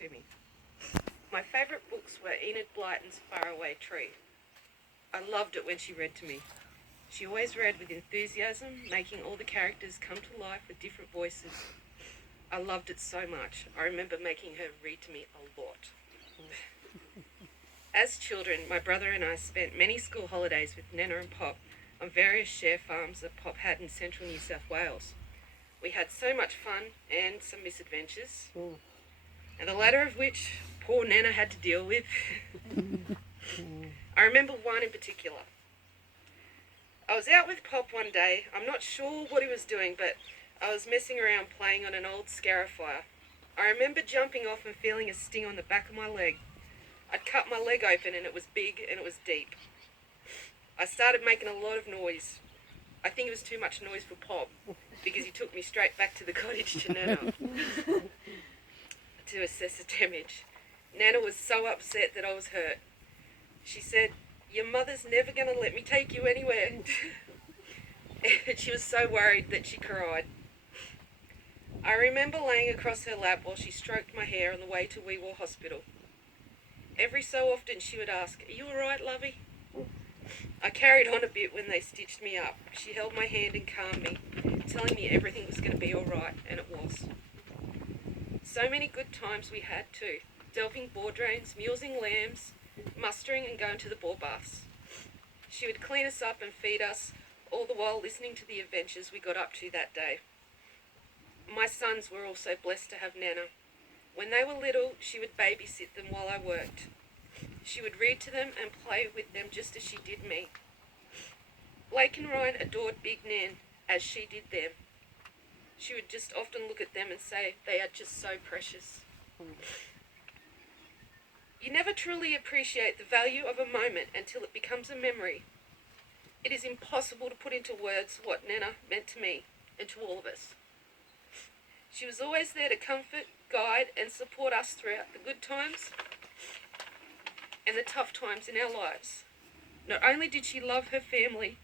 to me. My favourite books were Enid Blyton's Faraway Tree. I loved it when she read to me. She always read with enthusiasm, making all the characters come to life with different voices. I loved it so much. I remember making her read to me a lot. As children, my brother and I spent many school holidays with Nana and Pop on various share farms that Pop had in central New South Wales. We had so much fun and some misadventures, and the latter of which poor Nana had to deal with. I remember one in particular. I was out with Pop one day. I'm not sure what he was doing, but I was messing around playing on an old Scarifier. I remember jumping off and feeling a sting on the back of my leg. I'd cut my leg open and it was big and it was deep. I started making a lot of noise. I think it was too much noise for Pop because he took me straight back to the cottage to Nana to assess the damage. Nana was so upset that I was hurt. She said, "Your mother's never going to let me take you anywhere." And she was so worried that she cried. I remember laying across her lap while she stroked my hair on the way to Wee Waa Hospital. Every so often she would ask, "Are you all right, lovey?" I carried on a bit when they stitched me up. She held my hand and calmed me, telling me everything was going to be all right, and it was. So many good times we had too, delving boar drains, mulesing lambs, mustering and going to the boar baths. She would clean us up and feed us, all the while listening to the adventures we got up to that day. My sons were also blessed to have Nana. When they were little, she would babysit them while I worked. She would read to them and play with them just as she did me. Blake and Ryan adored Big Nan as she did them. She would just often look at them and say, "They are just so precious." You never truly appreciate the value of a moment until it becomes a memory. It is impossible to put into words what Nana meant to me and to all of us. She was always there to comfort, guide, and support us throughout the good times and the tough times in our lives. Not only did she love her family,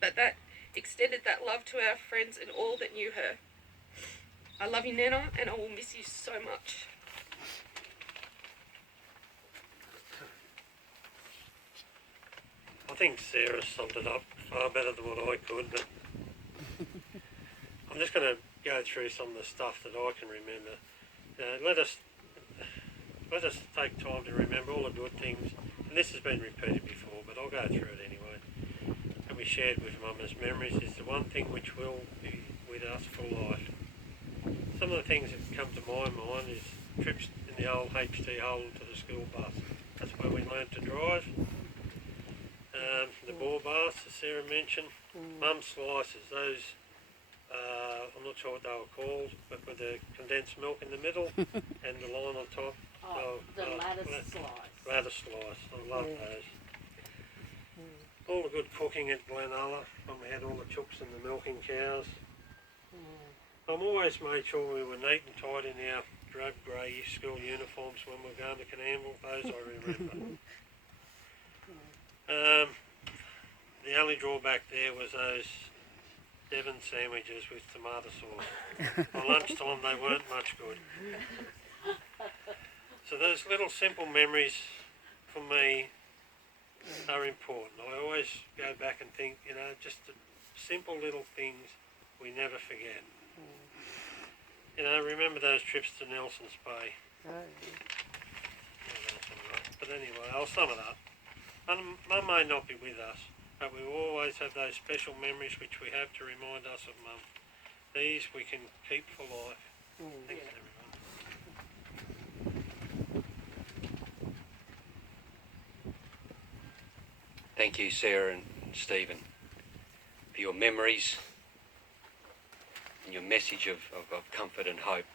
but that extended that love to our friends and all that knew her. I love you, Nana, and I will miss you so much. I think Sarah summed it up far better than what I could, but I'm just going to go through some of the stuff that I can remember. Let us take time to remember all the good things, and this has been repeated before, but I'll go through it anyway. And we shared with Mum as memories is the one thing which will be with us for life. Some of the things that come to my mind is trips in the old HT Holden to the school bus. That's where we learned to drive. The boar baths, as Sarah mentioned. Mum slices, those, I'm not sure what they were called, but with the condensed milk in the middle and the line on top. The lattice slice. Lattice slice, I love those. All the good cooking at Glenalla, when we had all the chooks and the milking cows. I'm always made sure we were neat and tidy in our drab greyish school uniforms when we were going to Canamble. Those I remember. The only drawback there was those Devon sandwiches with tomato sauce. On lunchtime they weren't much good. So those little simple memories for me are important. I always go back and think, just the simple little things we never forget. Remember those trips to Nelson's Bay. But anyway, I'll sum it up. Mum may not be with us, but we will always have those special memories which we have to remind us of Mum. These we can keep for life. Thanks, everyone. Thank you, Sarah and Stephen, for your memories and your message of comfort and hope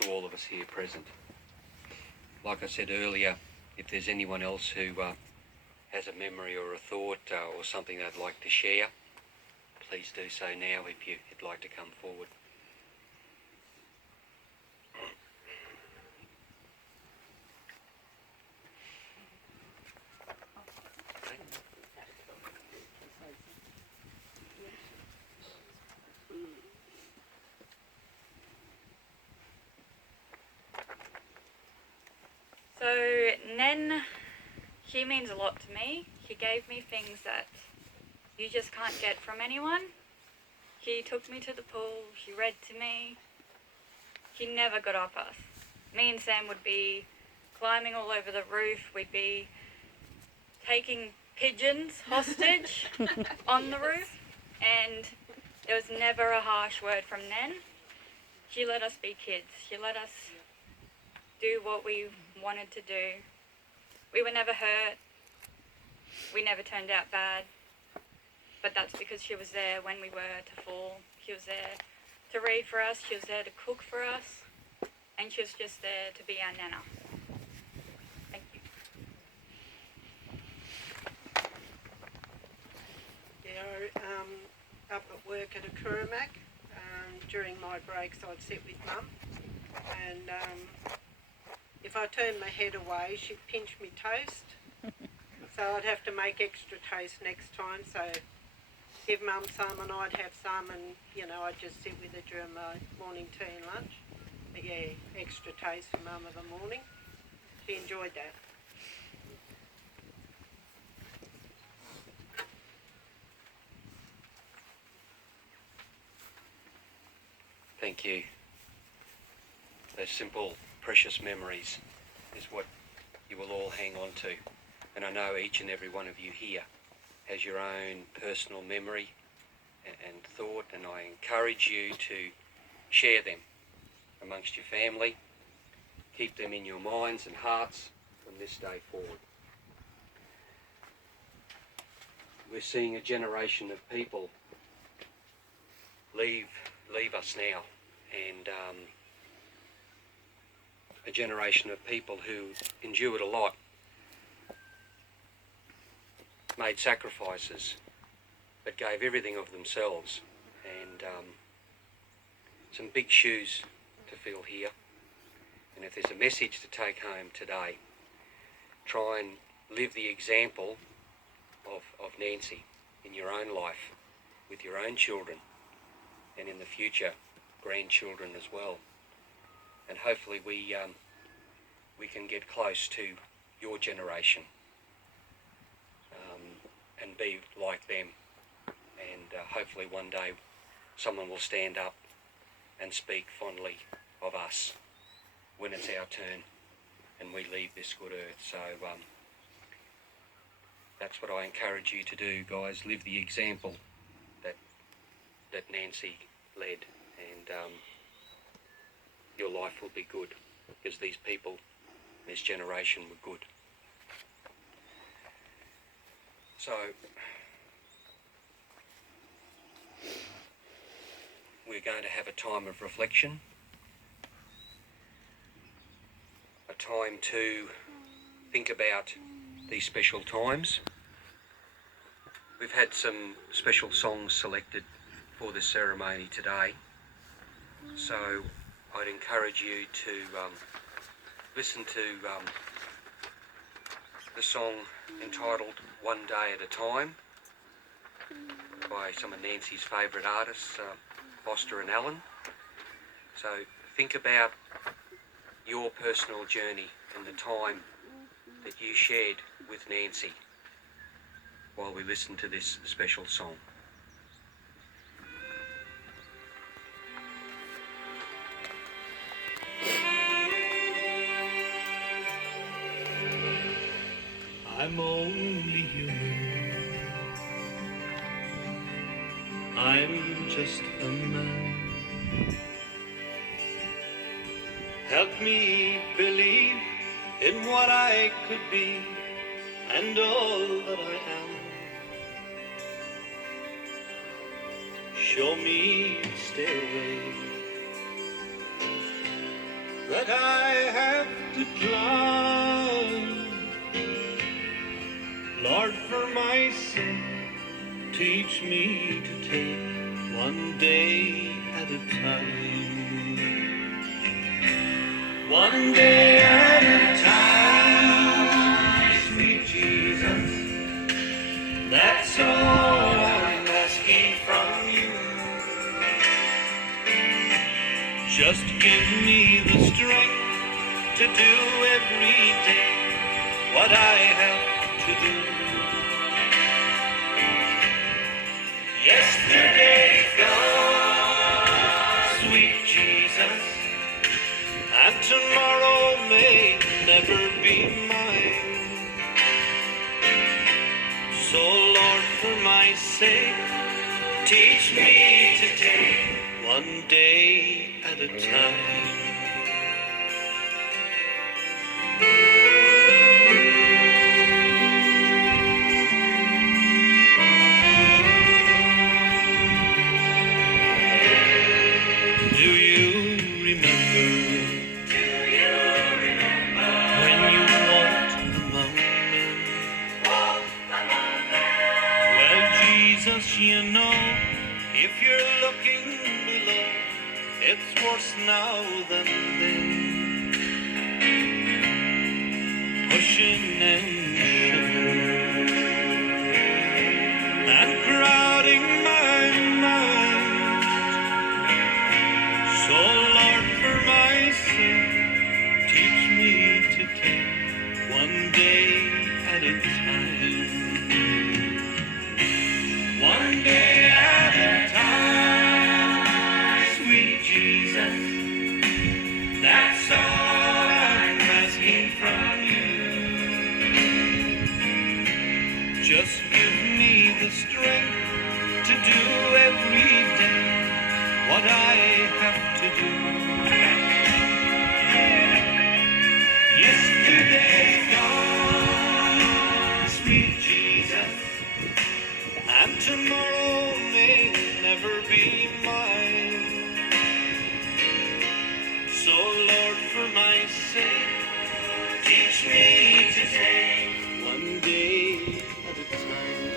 to all of us here present. Like I said earlier, if there's anyone else who has a memory or a thought or something they'd like to share, please do so now if you'd like to come forward. So Nen, she means a lot to me. She gave me things that you just can't get from anyone. She took me to the pool, she read to me. She never got off us. Me and Sam would be climbing all over the roof, we'd be taking pigeons hostage on the roof, and there was never a harsh word from Nen. She let us be kids. She let us do what we wanted to do. We were never hurt. We never turned out bad. But that's because she was there when we were to fall. She was there to read for us. She was there to cook for us. And she was just there to be our nana. Thank you. Yeah, up at work at a Kurumak, during my breaks I'd sit with Mum, and if I turned my head away she'd pinch me toast, so I'd have to make extra toast next time, so give Mum some and I'd have some, and I'd just sit with her during my morning tea and lunch. But yeah, extra toast for Mum of the morning. She enjoyed that. Thank you. Those simple, precious memories is what you will all hang on to. And I know each and every one of you here has your own personal memory and thought, and I encourage you to share them amongst your family. Keep them in your minds and hearts from this day forward. We're seeing a generation of people leave us now, and a generation of people who endured a lot, made sacrifices, but gave everything of themselves, and some big shoes to fill here. And if there's a message to take home today, try and live the example of Nancy in your own life, with your own children, and in the future, grandchildren as well. And hopefully we can get close to your generation and be like them. And hopefully one day someone will stand up and speak fondly of us when it's our turn and we leave this good earth. So that's what I encourage you to do, guys. Live the example that Nancy led, and your life will be good, because these people, this generation, were good. So we're going to have a time of reflection, a time to think about these special times. We've had some special songs selected for this ceremony today, so I'd encourage you to listen to the song entitled One Day at a Time by some of Nancy's favourite artists, Foster and Allen. So think about your personal journey and the time that you shared with Nancy while we listen to this special song. I'm only human. I'm just a man. Help me believe in what I could be and all that I am. Show me the stairway that I have to climb. Lord, for my sake, teach me to take one day at a time. One day at a time, sweet Jesus, that's all I'm asking from you. Just give me the strength to do every day what I have to do. Yesterday's gone, sweet Jesus, and tomorrow may never be mine. So Lord, for my sake, teach me to take one day at a time. Do you remember when you walked the mountain? Well, Jesus, you know, if you're looking below, it's worse now than then. Pushing and shoving and crowding my mind. So Lord, for my sake, teach me to take one day at a time. One day at a time, sweet Jesus, that's all I'm asking from you. Just give me the strength to do every day what I have to do. Yesterday's gone, sweet Jesus, and tomorrow may never be mine. So Lord, for my sake, teach me to take one day at a time.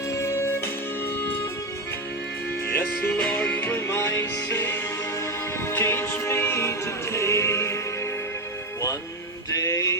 Yes, Lord, for my sake, teach me to take one day